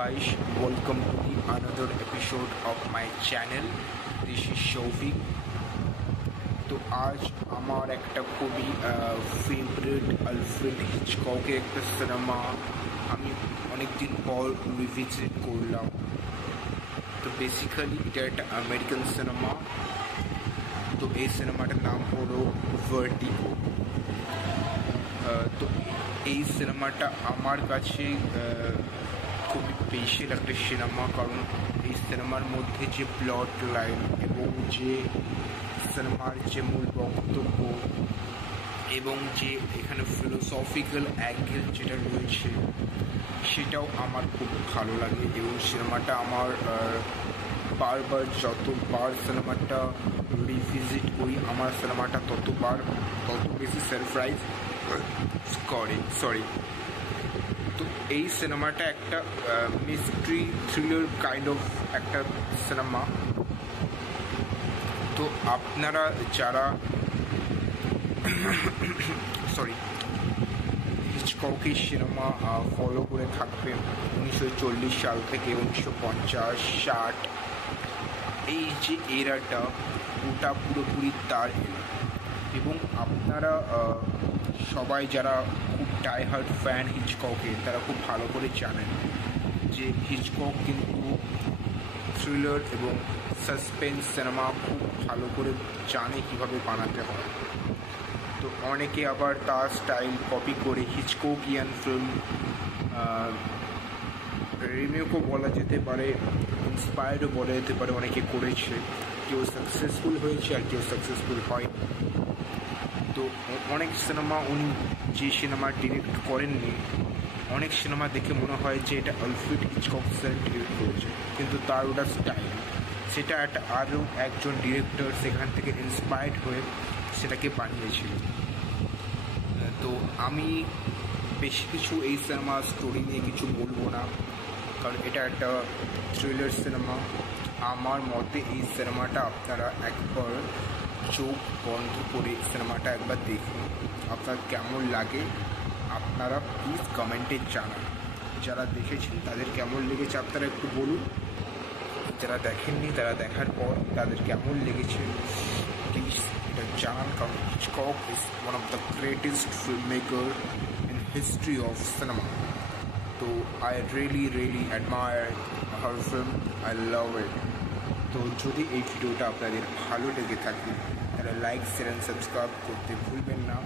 guys, welcome to the another episode of my channel. This is Shofik. তো আজ আমার একটা খুবই ফেভারিট আলফ্রেড হিচককের একটা সিনেমা আমি অনেকদিন পর রিভিজিট করলাম। তো বেসিক্যালি এটা একটা আমেরিকান সিনেমা। তো এই সিনেমাটার নাম হলো ভার্টিগো। তো এই সিনেমাটা আমার কাছে খুবই স্পেশাল একটা সিনেমা, কারণ এই সিনেমার মধ্যে যে প্লট লাইন এবং যে সিনেমার যে মূল বক্তব্য এবং যে এখানে ফিলোসফিক্যাল অ্যাঙ্গেল যেটা রয়েছে সেটাও আমার খুব ভালো লাগে। এবং সিনেমাটা আমার বারবার যতবার সিনেমাটা রিভিজিট করি আমার সিনেমাটা তত বেশি সারপ্রাইজ করে। তো এই সিনেমাটা একটা মিস্ট্রি থ্রিলার কাইন্ড অফ একটা সিনেমা। তো আপনারা যারা হিচককের সিনেমা ফলো করে থাকবেন 1940 সাল থেকে 1950, 60 এই যে এরাটা ওটা পুরোপুরি তার এরা। এবং আপনারা সবাই যারা খুব ডাইহার্ড ফ্যান হিচককের তারা খুব ভালো করে জানেন যে হিচকক কিন্তু থ্রিলার এবং সাসপেন্স সিনেমা খুব ভালো করে জানে কীভাবে বানাতে হয়। তো অনেকে আবার তার স্টাইল কপি করে হিচককিয়ান ফিল্ম রিমেকও বলা যেতে পারে, ইন্সপায়ার্ডও বলা যেতে পারে, অনেকে করেছে। কেউ সাকসেসফুল হয়েছে আর কেউ সাকসেসফুল হয়নি। তো অনেক সিনেমা উনি যে সিনেমা ডিরেক্ট করেননি, অনেক সিনেমা দেখে মনে হয় যে এটা আলফ্রেড হিচকক স্যার ডিরেক্ট করেছে, কিন্তু তার ওটা স্টাইল, সেটা একটা আরও একজন ডিরেক্টর সেখান থেকে ইন্সপায়ার্ড হয়ে সেটাকে বানিয়েছিল। তো আমি বেশি কিছু এই সিনেমার স্টোরি নিয়ে কিছু বলবো না, কারণ এটা একটা থ্রিলার সিনেমা। আমার মতে এই সিনেমাটা আপনারা একবার চোখ বন্ধ করে সিনেমাটা একবার দেখুন, আপনার কেমন লাগে আপনারা প্লিজ কমেন্টে জানান। যারা দেখেছেন তাদের কেমন লেগেছে আপনারা একটু বলুন, যারা দেখেননি তারা দেখার পর তাদের কেমন লেগেছে প্লিজ এটা জানান। কারণ Hitchcock is one of the greatest film maker in history of cinema. তো I really admire her film, I love it. তো যদি এই ভিডিওটা আপনাদের ভালো লেগে থাকে তাহলে লাইক, শেয়ার অ্যান্ড সাবস্ক্রাইব করতে ভুলবেন না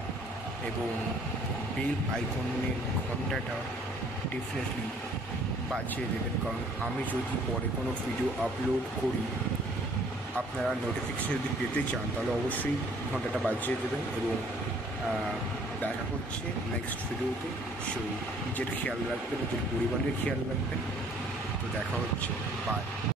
এবং বেল আইকনের ঘন্টাটা ডেফিনেটলি বাজিয়ে দেবেন, কারণ আমি যদি পরে কোনো ভিডিও আপলোড করি আপনারা নোটিফিকেশান যদি পেতে চান তাহলে অবশ্যই ঘন্টাটা বাজিয়ে দেবেন। এবং দেখা হচ্ছে নেক্সট ভিডিওতে। সো নিজের খেয়াল রাখবেন, নিজের পরিবারের খেয়াল রাখবেন। তো দেখা হচ্ছে, বাই।